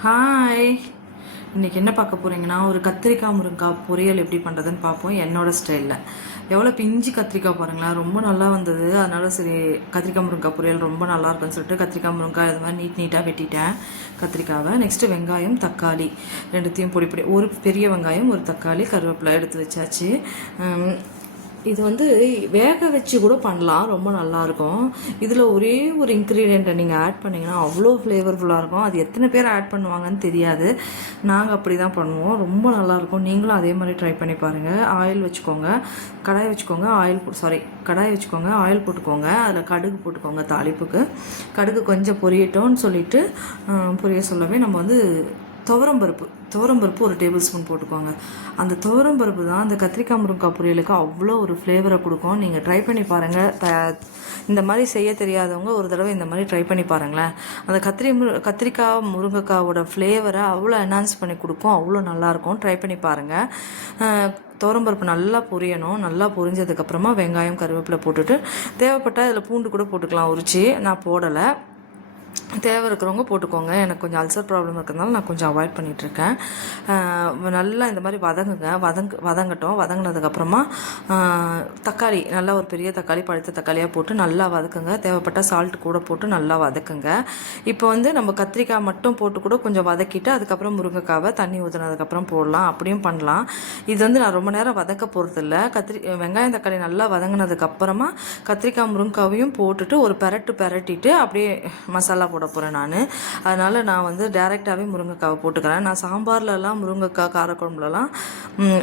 Hi இன்றைக்கி என்ன பார்க்க போகிறீங்கன்னா ஒரு கத்திரிக்காய் முருங்காய் பொரியல் எப்படி பண்ணுறதுன்னு பார்ப்போம். என்னோட ஸ்டைலில் எவ்வளோ பிஞ்சு கத்திரிக்காய் பாருங்களேன். ரொம்ப நல்லா வந்தது. அதனால் சரி கத்திரிக்காய் முருங்காய் பொரியல் ரொம்ப நல்லா இருக்குன்னு சொல்லிட்டு கத்திரிக்காய் முருங்காய் இது மாதிரி நீட் நீட்டாக வெட்டிட்டேன். கத்திரிக்காவை நெக்ஸ்ட்டு வெங்காயம் தக்காளி ரெண்டுத்தையும் பொடி பொடி ஒரு பெரிய வெங்காயம் ஒரு தக்காளி கருவேப்பிலை எடுத்து வச்சாச்சு. இது வந்து வேக வச்சு கூட பண்ணலாம். ரொம்ப நல்லாயிருக்கும் இதில் ஒரே ஒரு இன்க்ரீடியண்ட்டை நீங்கள் ஆட் பண்ணிங்கன்னா அவ்வளோ ஃப்ளேவர்ஃபுல்லாக இருக்கும். அது எத்தனை பேர் ஆட் பண்ணுவாங்கன்னு தெரியாது. நாங்கள் அப்படி தான் பண்ணுவோம். ரொம்ப நல்லாயிருக்கும் நீங்களும் அதே மாதிரி ட்ரை பண்ணி பாருங்கள் ஆயில் வச்சுக்கோங்க. கடாய் வச்சுக்கோங்க. ஆயில் சாரி கடாய் வச்சுக்கோங்க. ஆயில் போட்டுக்கோங்க. அதில் கடுகு போட்டுக்கோங்க தாளிப்புக்கு. கடுகு கொஞ்சம் பொரியட்டோன்னு சொல்லிட்டு பொரிய சொல்லவே நம்ம வந்து துவரம் பருப்பு துவரம் பருப்பு ஒரு டேபிள் ஸ்பூன் போட்டுக்கோங்க. அந்த துவரம் பருப்பு தான் அந்த கத்திரிக்காய் முருங்காய் பொரியலுக்கு அவ்வளோ ஒரு ஃப்ளேவரை கொடுக்கும். நீங்கள் ட்ரை பண்ணி பாருங்கள் த இந்த மாதிரி செய்ய தெரியாதவங்க ஒரு தடவை இந்த மாதிரி ட்ரை பண்ணி பாருங்களேன். அந்த கத்திரி முரு கத்திரிக்காய் முருங்கைக்காவோட ஃப்ளேவரை அவ்வளோ என்ஹான்ஸ் பண்ணி கொடுக்கும். அவ்வளோ நல்லாயிருக்கும் ட்ரை பண்ணி பாருங்கள் துவரம்பருப்பு நல்லா பொரியணும். நல்லா பொரிஞ்சதுக்கப்புறமா வெங்காயம் கருவேப்பிலை போட்டுட்டு தேவைப்பட்டால் இதில் பூண்டு கூட போட்டுக்கலாம். உரிச்சு நான் போடலை. தேவை இருக்கிறவங்க போட்டுக்கோங்க. எனக்கு கொஞ்சம் அல்சர் ப்ராப்ளம் இருக்கிறதுனால நான் கொஞ்சம் அவாய்ட் பண்ணிகிட்ருக்கேன் நல்லா இந்த மாதிரி வதங்குங்க. வதங்க வதங்கட்டும். வதங்கினதுக்கப்புறமா தக்காளி நல்லா ஒரு பெரிய தக்காளி பழுத்த தக்காளியாக போட்டு நல்லா வதக்குங்க. தேவைப்பட்ட சால்ட் கூட போட்டு நல்லா வதக்குங்க. இப்போ வந்து நம்ம கத்திரிக்காய் மட்டும் போட்டு கூட கொஞ்சம் வதக்கிட்டு அதுக்கப்புறம் முருங்கைக்காவை தண்ணி ஊற்றுனதுக்கப்புறம் போடலாம். அப்படியும் பண்ணலாம். இது வந்து நான் ரொம்ப நேரம் வதக்க போகிறதில்ல கத்திரி வெங்காயம் தக்காளி நல்லா வதங்கினதுக்கப்புறமா கத்திரிக்காய் முருங்கைக்காவையும் போட்டுட்டு ஒரு பெரட்டு பெரட்டிட்டு அப்படியே மசாலா போட போகிறேன் நான். அதனால் நான் வந்து டேரெக்டாகவே முருங்கைக்காவை போட்டுக்கிறேன். நான் சாம்பார்லலாம் முருங்கைக்காய் காரக்குழம்புலலாம்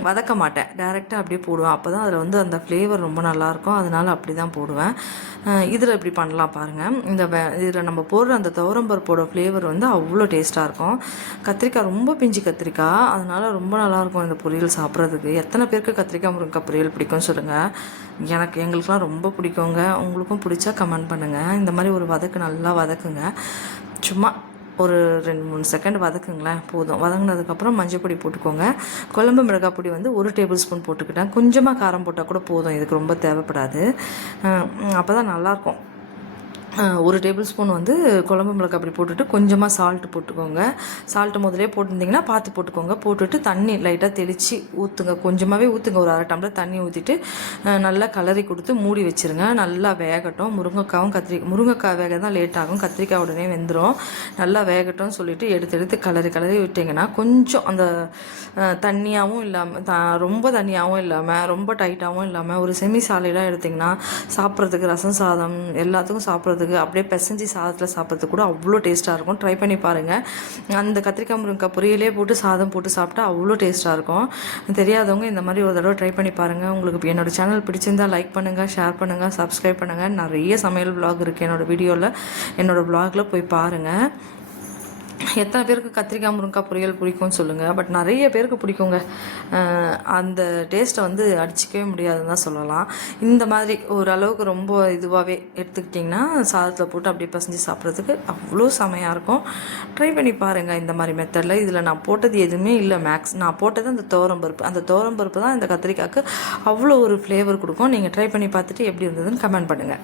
வதக்க மாட்டேன். டேரெக்டாக அப்படியே போடுவேன். அப்போ தான் அதில் வந்து அந்த ஃப்ளேவர் ரொம்ப நல்லாயிருக்கும் அதனால் அப்படி தான் போடுவேன் இதில் இப்படி பண்ணலாம் பாருங்கள் இந்த இதில் நம்ம போடுற அந்த துவரம்பருப்போட ஃப்ளேவர் வந்து அவ்வளோ டேஸ்ட்டாக இருக்கும். கத்திரிக்காய் ரொம்ப பிஞ்சு கத்திரிக்காய். அதனால் ரொம்ப நல்லாயிருக்கும் இந்த பொரியல் சாப்பிட்றதுக்கு. எத்தனை பேருக்கு கத்திரிக்காய் முருங்கைக்காய் பொரியல் பிடிக்கும்னு சொல்லுங்கள் எனக்கு எங்களுக்குலாம் ரொம்ப பிடிக்குங்க. உங்களுக்கும் பிடிச்சா கமெண்ட் பண்ணுங்கள் இந்த மாதிரி ஒரு வதக்கு நல்லா வதக்குங்க. சும்மா ஒரு ரெண்டு மூணு செகண்ட் வதக்குங்களேன் போதும். வதங்கினதுக்கப்புறம் மஞ்சள் பொடி போட்டுக்கோங்க. குழம்பு மிளகாய் பொடி வந்து ஒரு டேபிள் ஸ்பூன் போட்டுக்கிட்டேன். கொஞ்சமாக காரம் போட்டால் கூட போதும். இதுக்கு ரொம்ப தேவைப்படாது. அப்போ தான் நல்லாயிருக்கும். ஒரு டேபிள் ஸ்பூன் வந்து குழம்பு மிளகாய் அப்படி போட்டுட்டு கொஞ்சமாக சால்ட்டு போட்டுக்கோங்க. சால்ட்டு முதலே போட்டிருந்தீங்கன்னா பார்த்து போட்டுக்கோங்க. போட்டுட்டு தண்ணி லைட்டாக தெளித்து ஊற்றுங்க கொஞ்சமாகவே ஊற்றுங்க ஒரு அரை டம்ளர் தண்ணி ஊற்றிட்டு நல்லா கலரி கொடுத்து மூடி வச்சிருங்க. நல்லா வேகட்டும். முருங்கைக்காவும் கத்திரி முருங்கைக்காய் வேக தான் லேட் ஆகும். கத்திரிக்காய் உடனே வெந்துடும் நல்லா வேகட்டும்னு சொல்லிட்டு எடுத்து எடுத்து கலரி கலரி விட்டிங்கன்னா கொஞ்சம் அந்த தண்ணியாகவும் இல்லாமல் த ரொம்ப தண்ணியாகவும் இல்லாமல் ரொம்ப டைட்டாகவும் இல்லாமல் ஒரு செமி சாலையெல்லாம் எடுத்திங்கன்னா சாப்பிட்றதுக்கு ரசம் சாதம் எல்லாத்துக்கும் சாப்பிட்றதுக்கு அப்படியே பிசைஞ்சு சாதத்தில் சாப்பிட்றதுக்கு கூட அவ்வளோ டேஸ்ட்டாக இருக்கும். ட்ரை பண்ணி பாருங்கள் அந்த கத்திரிக்காய் முருங்கைக்காய் பொரியலே போட்டு சாதம் போட்டு சாப்பிட்டா அவ்வளோ டேஸ்ட்டாக இருக்கும். தெரியாதவங்க இந்த மாதிரி ஒரு தடவை ட்ரை பண்ணி பாருங்கள் உங்களுக்கு என்னோடய சேனல் பிடிச்சிருந்தா லைக் பண்ணுங்கள் ஷேர் பண்ணுங்கள் சப்ஸ்கிரைப் பண்ணுங்கள் நிறைய சமையல் விலாக் இருக்குது என்னோடய வீடியோவில் என்னோடய விலாகில் போய் பாருங்கள் எத்தனை பேருக்கு கத்திரிக்காய் முருங்கைக்காய் பொரியல் பிடிக்கும்னு சொல்லுங்கள் பட் நிறைய பேருக்கு பிடிக்குங்க. அந்த டேஸ்ட்டை வந்து அடிச்சிக்கவே முடியாதுன்னு தான் சொல்லலாம். இந்த மாதிரி ஓரளவுக்கு ரொம்ப இதுவாகவே எடுத்துக்கிட்டிங்கன்னா சாதத்தில் போட்டு அப்படியே பசஞ்சு சாப்பிட்றதுக்கு அவ்வளோ செமையாக இருக்கும். ட்ரை பண்ணி பாருங்கள் இந்த மாதிரி மெத்தடில் இதில் நான் போட்டது எதுவுமே இல்லை மேக்ஸ் நான் போட்டது அந்த துவரம்பருப்பு அந்த துவரம்பருப்பு தான் இந்த கத்திரிக்காய்க்கு அவ்வளோ ஒரு ஃப்ளேவர் கொடுக்கும். நீங்கள் ட்ரை பண்ணி பார்த்துட்டு எப்படி இருந்ததுன்னு கமெண்ட் பண்ணுங்கள்